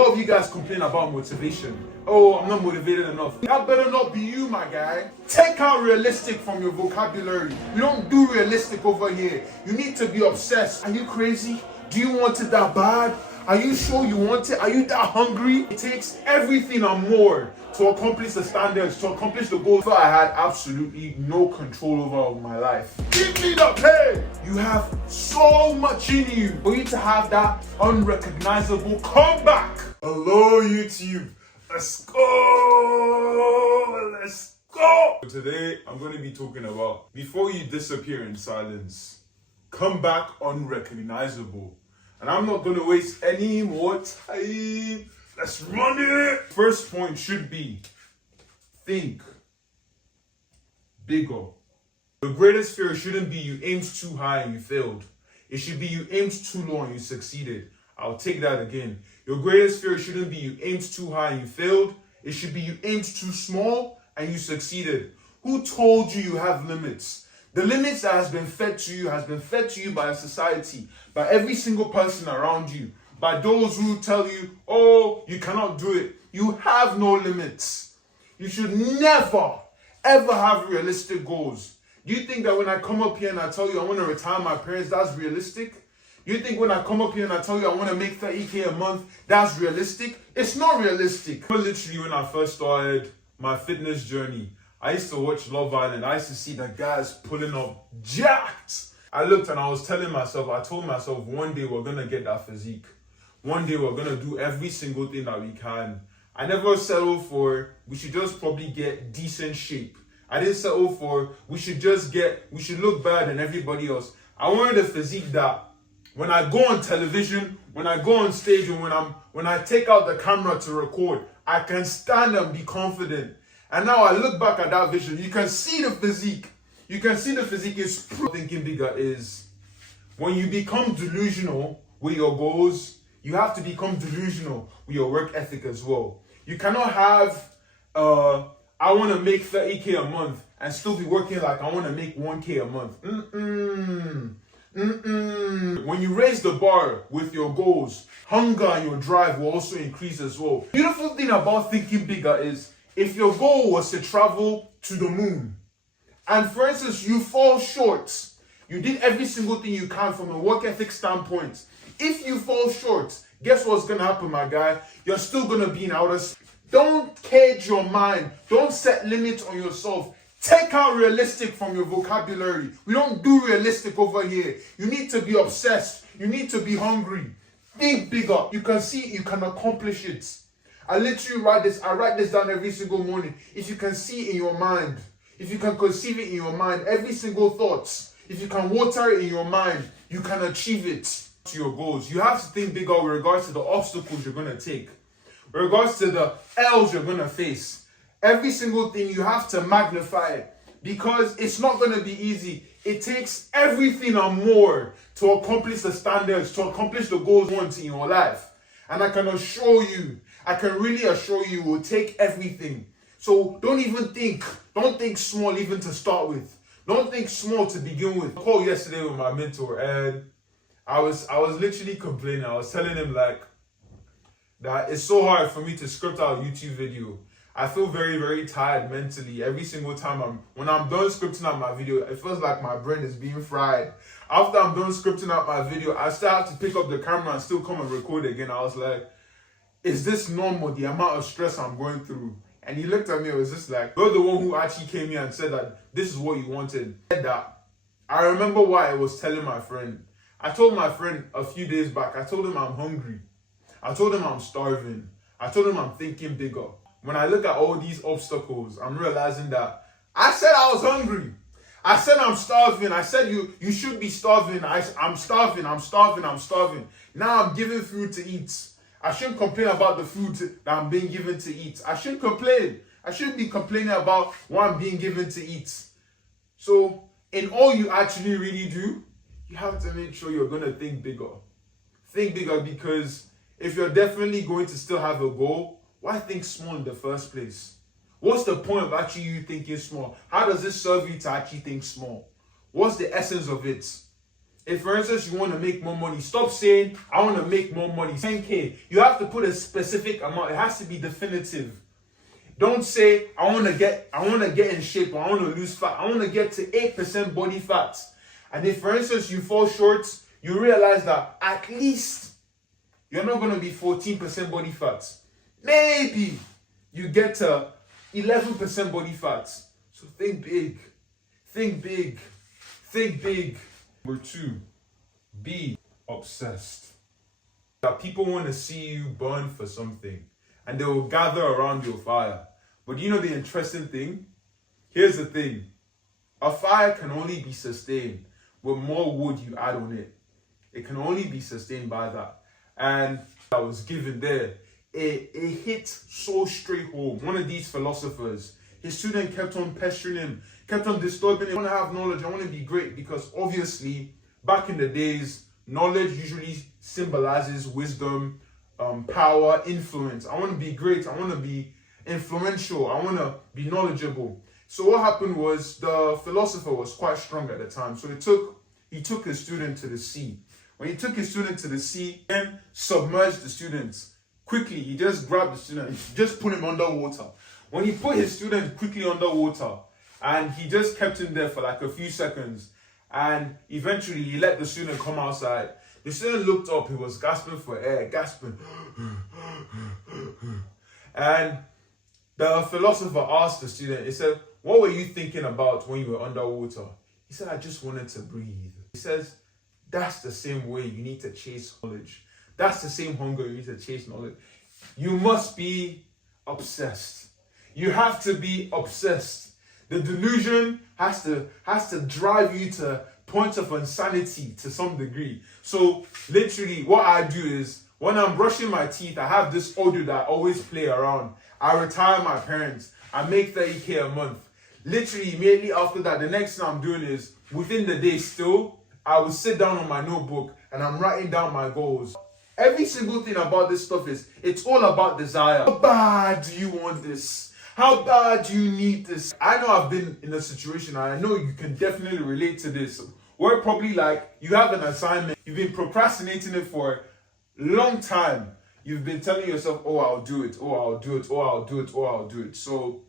lot of you guys complain about motivation. Oh, I'm not motivated enough. That better not be you, my guy. Take out realistic from your vocabulary. We don't do realistic over here. You need to be obsessed. Are you crazy? Do you want it that bad? Are you sure you want it? Are you that hungry? It takes everything and more to accomplish the standards, to accomplish the goals that I had absolutely no control over my life. Give me the pay! You have so much in you for you to have that unrecognizable comeback. Hello, YouTube. Let's go! Let's go! Today, I'm going to be talking about before you disappear in silence, come back unrecognizable. And I'm not going to waste any more time. Let's run it. First point should be think bigger. The greatest fear shouldn't be you aimed too high and you failed. It should be you aimed too low and you succeeded. I'll take that again. Your greatest fear shouldn't be you aimed too high and you failed. It should be you aimed too small and you succeeded. Who told you you have limits? The limits that has been fed to you by society, by every single person around you, by those who tell you, oh, you cannot do it. You have no limits. You should never, ever have realistic goals. Do you think that when I come up here and I tell you I want to retire my parents, that's realistic? Do you think when I come up here and I tell you I want to make 30K a month, that's realistic? It's not realistic. But literally when I first started my fitness journey, I used to watch Love Island. I used to see the guys pulling up jacked. I looked and I told myself, one day we're going to get that physique. One day we're going to do every single thing that we can. I never settled for, we should just probably get decent shape. I didn't settle for, we should look better than everybody else. I wanted a physique that when I go on television, when I go on stage, and when I take out the camera to record, I can stand and be confident. And now I look back at that vision, you can see the physique. You can see the physique is thinking bigger is when you become delusional with your goals, you have to become delusional with your work ethic as well. You cannot have, I want to make 30K a month and still be working like I want to make 1K a month. When you raise the bar with your goals, hunger and your drive will also increase as well. Beautiful thing about thinking bigger is if your goal was to travel to the moon, and for instance, you fall short, you did every single thing you can from a work ethic standpoint. If you fall short, guess what's going to happen, my guy? You're still going to be in outer space. Don't cage your mind. Don't set limits on yourself. Take out realistic from your vocabulary. We don't do realistic over here. You need to be obsessed. You need to be hungry. Think bigger. You can see it, you can accomplish it. I literally write this down every single morning. If you can see it in your mind, if you can conceive it in your mind, every single thought, if you can water it in your mind, you can achieve it to your goals. You have to think bigger with regards to the obstacles you're going to take, with regards to the L's you're going to face. Every single thing you have to magnify it because it's not going to be easy. It takes everything and more to accomplish the standards, to accomplish the goals you want in your life. And I can really assure you, it will take everything. So don't think small even to start with. Don't think small to begin with. I called yesterday with my mentor and I was literally complaining. I was telling him like that it's so hard for me to script out a YouTube video. I feel very, very tired mentally every single time when I'm done scripting out my video. It feels like my brain is being fried. After I'm done scripting out my video, I still have to pick up the camera and still come and record again. I was like, is this normal, the amount of stress I'm going through? And he looked at me and was just like, you're the one who actually came here and said that this is what you wanted. That I remember why I was telling my friend. I told my friend a few days back, I told him I'm hungry. I told him I'm starving. I told him I'm thinking bigger. When I look at all these obstacles, I'm realizing that I said I was hungry. I said I'm starving. I said you should be starving. I'm starving. Now I'm giving food to eat. I shouldn't complain about the food that I'm being given to eat. I shouldn't complain. I shouldn't be complaining about what I'm being given to eat. So in all you actually really do, you have to make sure you're going to think bigger. Think bigger because if you're definitely going to still have a goal, why think small in the first place? What's the point of actually you thinking small? How does it serve you to actually think small? What's the essence of it? If, for instance, you want to make more money, stop saying, I want to make more money. 10K. You have to put a specific amount. It has to be definitive. Don't say, I want to get in shape, or I want to lose fat. I want to get to 8% body fat. And if, for instance, you fall short, you realize that at least you're not going to be 14% body fat. Maybe you get to 11% body fat. So think big. Think big. Think big. Number 2, be obsessed. That people want to see you burn for something, and they will gather around your fire. But you know the interesting thing? Here's the thing. A fire can only be sustained with more wood you add on it. It can only be sustained by that. And I was given there, it hit so straight home. One of these philosophers, his student kept on pestering him, kept on disturbing him. I want to have knowledge, I want to be great, because obviously, back in the days, knowledge usually symbolizes wisdom, power, influence. I want to be great, I want to be influential, I want to be knowledgeable. So what happened was, the philosopher was quite strong at the time. So he took his student to the sea. When he took his student to the sea, and submerged the students quickly, he just grabbed the student, he just put him underwater. When he put his student quickly underwater, and he just kept him there for like a few seconds, and eventually he let the student come outside. The student looked up, he was gasping for air, gasping. And the philosopher asked the student, he said, what were you thinking about when you were underwater? He said, I just wanted to breathe. He says, that's the same way you need to chase knowledge. That's the same hunger you need to chase knowledge. You must be obsessed. You have to be obsessed. The delusion has to drive you to points of insanity to some degree. So literally what I do is, when I'm brushing my teeth, I have this audio that I always play around. I retire my parents. I make 30K a month. Literally immediately after that, the next thing I'm doing is, within the day still, I will sit down on my notebook and I'm writing down my goals. Every single thing about this stuff is, it's all about desire. How bad do you want this? How bad do you need this? I know I've been in a situation, and I know you can definitely relate to this, where probably like you have an assignment, you've been procrastinating it for a long time. You've been telling yourself, oh, I'll do it, oh, I'll do it, oh, I'll do it, oh, I'll do it. So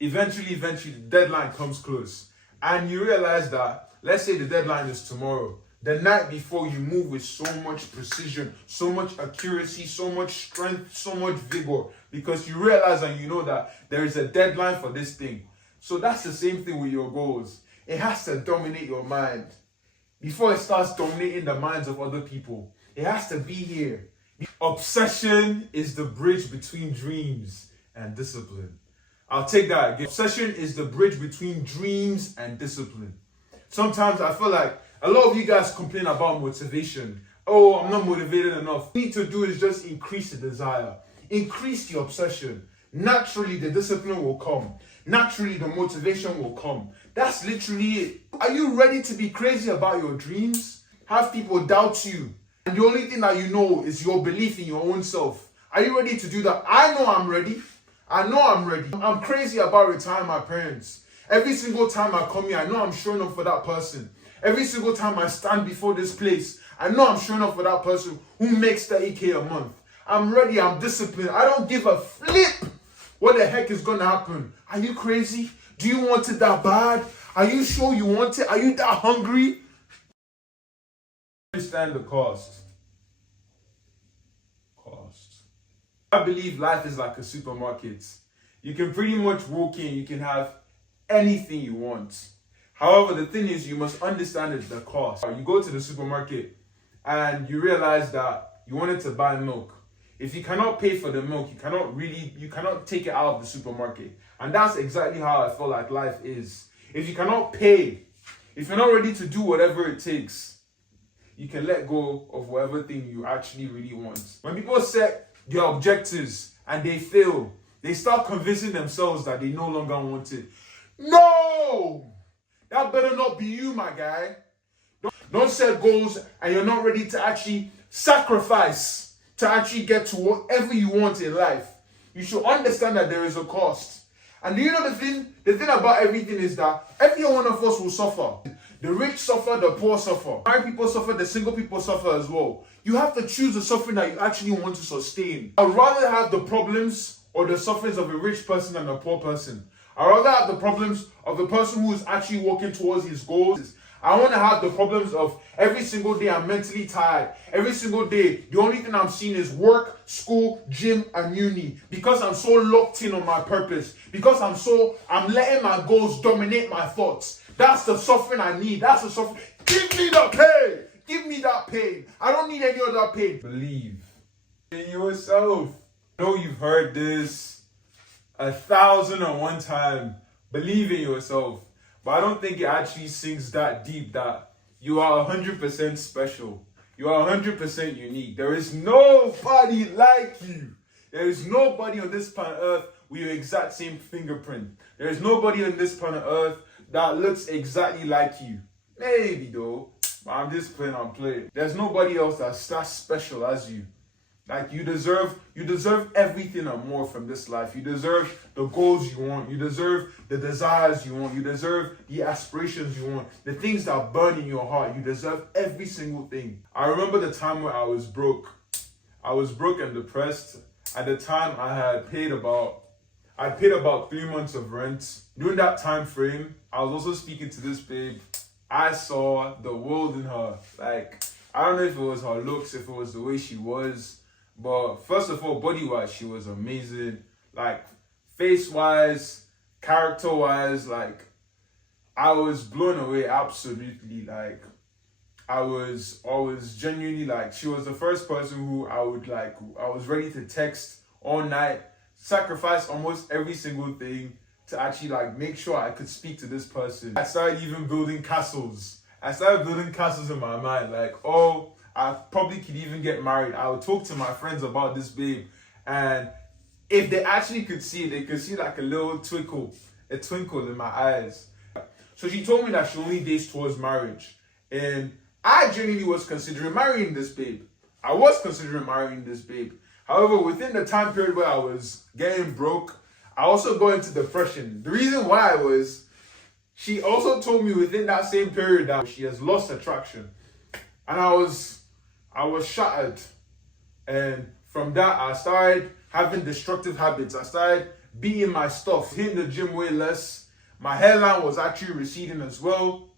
eventually, the deadline comes close. And you realize that, let's say the deadline is tomorrow. The night before, you move with so much precision, so much accuracy, so much strength, so much vigor, because you realize and you know that there is a deadline for this thing. So that's the same thing with your goals. It has to dominate your mind before it starts dominating the minds of other people. It has to be here. Obsession is the bridge between dreams and discipline. I'll take that again. Obsession is the bridge between dreams and discipline. Sometimes I feel like a lot of you guys complain about motivation. Oh, I'm not motivated enough. What you need to do is just increase the desire. Increase the obsession. Naturally, the discipline will come. Naturally, the motivation will come. That's literally it. Are you ready to be crazy about your dreams? Have people doubt you, and the only thing that you know is your belief in your own self. Are you ready to do that? I know I'm ready. I know I'm ready. I'm crazy about retiring my parents. Every single time I come here, I know I'm showing up for that person. Every single time I stand before this place, I know I'm showing up for that person who makes 30K a month. I'm ready, I'm disciplined. I don't give a flip what the heck is gonna happen. Are you crazy? Do you want it that bad? Are you sure you want it? Are you that hungry? Understand the cost. I believe life is like a supermarket. You can pretty much walk in, you can have anything you want. However, the thing is, you must understand the cost. You go to the supermarket and you realize that you wanted to buy milk. If you cannot pay for the milk, you cannot take it out of the supermarket. And that's exactly how I feel like life is. If you cannot pay, if you're not ready to do whatever it takes, you can let go of whatever thing you actually really want. When people set their objectives and they fail, they start convincing themselves that they no longer want it. No! That better not be you, my guy. Don't set goals and you're not ready to actually sacrifice to actually get to whatever you want in life. You should understand that there is a cost. And do you know the thing? The thing about everything is that every one of us will suffer. The rich suffer, the poor suffer. Married people suffer, the single people suffer as well. You have to choose the suffering that you actually want to sustain. I'd rather have the problems or the sufferings of a rich person than a poor person. I'd rather have the problems of the person who is actually working towards his goals. I want to have the problems of every single day I'm mentally tired. Every single day, the only thing I'm seeing is work, school, gym, and uni. Because I'm so locked in on my purpose. Because I'm letting my goals dominate my thoughts. That's the suffering I need. That's the suffering. Give me the pain. Give me that pain. I don't need any other pain. Believe in yourself. I know you've heard this 1,001 times. Believe in yourself. But I don't think it actually sinks that deep that you are 100% special. You are 100% unique. There is nobody like you. There is nobody on this planet Earth with your exact same fingerprint. There is nobody on this planet Earth that looks exactly like you. Maybe though, but I'm just playing, There's nobody else that's that special as you. Like you deserve everything and more from this life. You deserve the goals you want. You deserve the desires you want. You deserve the aspirations you want. The things that burn in your heart. You deserve every single thing. I remember the time where I was broke. I was broke and depressed. At the time I paid about 3 months of rent. During that time frame, I was also speaking to this babe. I saw the world in her. Like, I don't know if it was her looks, if it was the way she was. But first of all, body-wise, she was amazing. Like, face-wise, character-wise, like, I was blown away, absolutely. Like, I was genuinely, like, she was the first person who I was ready to text all night, sacrifice almost every single thing to actually, like, make sure I could speak to this person. I started even building castles. In my mind, like, oh, I probably could even get married. I would talk to my friends about this babe, and if they actually could see it, they could see like a little twinkle in my eyes. So she told me that she only dates towards marriage, and I genuinely was considering marrying this babe. However, within the time period where I was getting broke, I also got into depression. The reason why was, she also told me within that same period that she has lost attraction, and I was shattered. And from that, I started having destructive habits. I started beating my stuff, hitting the gym way less. My hairline was actually receding as well.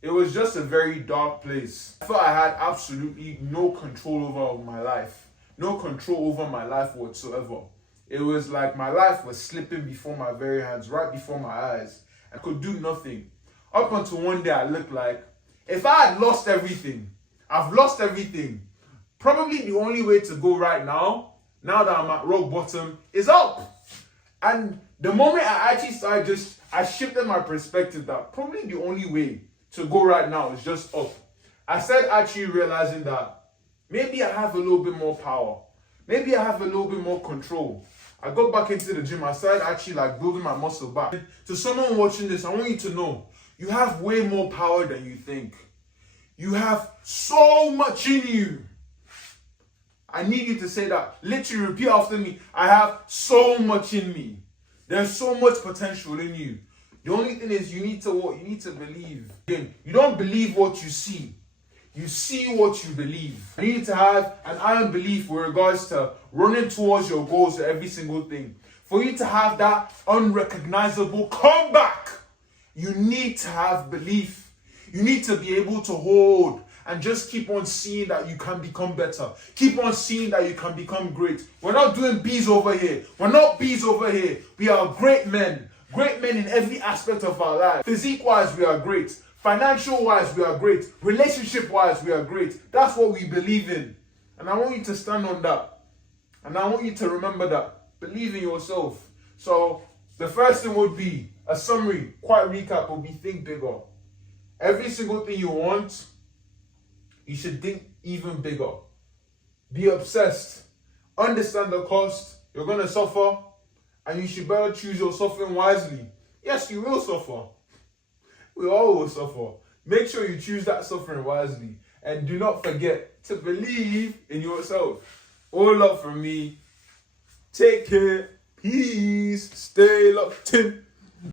It was just a very dark place. I felt I had absolutely no control over my life. No control over my life whatsoever. It was like my life was slipping before my very hands, right before my eyes. I could do nothing. Up until one day I looked like, if I had lost everything, I've lost everything. Probably the only way to go right now that I'm at rock bottom, is up. And the moment I actually started I shifted my perspective that probably the only way to go right now is just up. I started actually realizing that maybe I have a little bit more power. Maybe I have a little bit more control. I got back into the gym. I started actually like building my muscle back. To someone watching this, I want you to know, you have way more power than you think. You have so much in you. I need you to say that. Literally repeat after me. I have so much in me. There's so much potential in you. The only thing is you need to what? You need to believe. Again, you don't believe what you see. You see what you believe. You need to have an iron belief with regards to running towards your goals for every single thing. For you to have that unrecognizable comeback, you need to have belief. You need to be able to hold and just keep on seeing that you can become better. Keep on seeing that you can become great. We're not doing bees over here. We're not bees over here. We are great men. Great men in every aspect of our life. Physique-wise, we are great. Financial-wise, we are great. Relationship-wise, we are great. That's what we believe in. And I want you to stand on that. And I want you to remember that. Believe in yourself. So, the first thing would be, a summary, quite recap, would be think bigger. Every single thing you want, you should think even bigger. Be obsessed. Understand the cost. You're going to suffer. And you should better choose your suffering wisely. Yes, you will suffer. We all will suffer. Make sure you choose that suffering wisely. And do not forget to believe in yourself. All love from me. Take care. Peace. Stay locked in.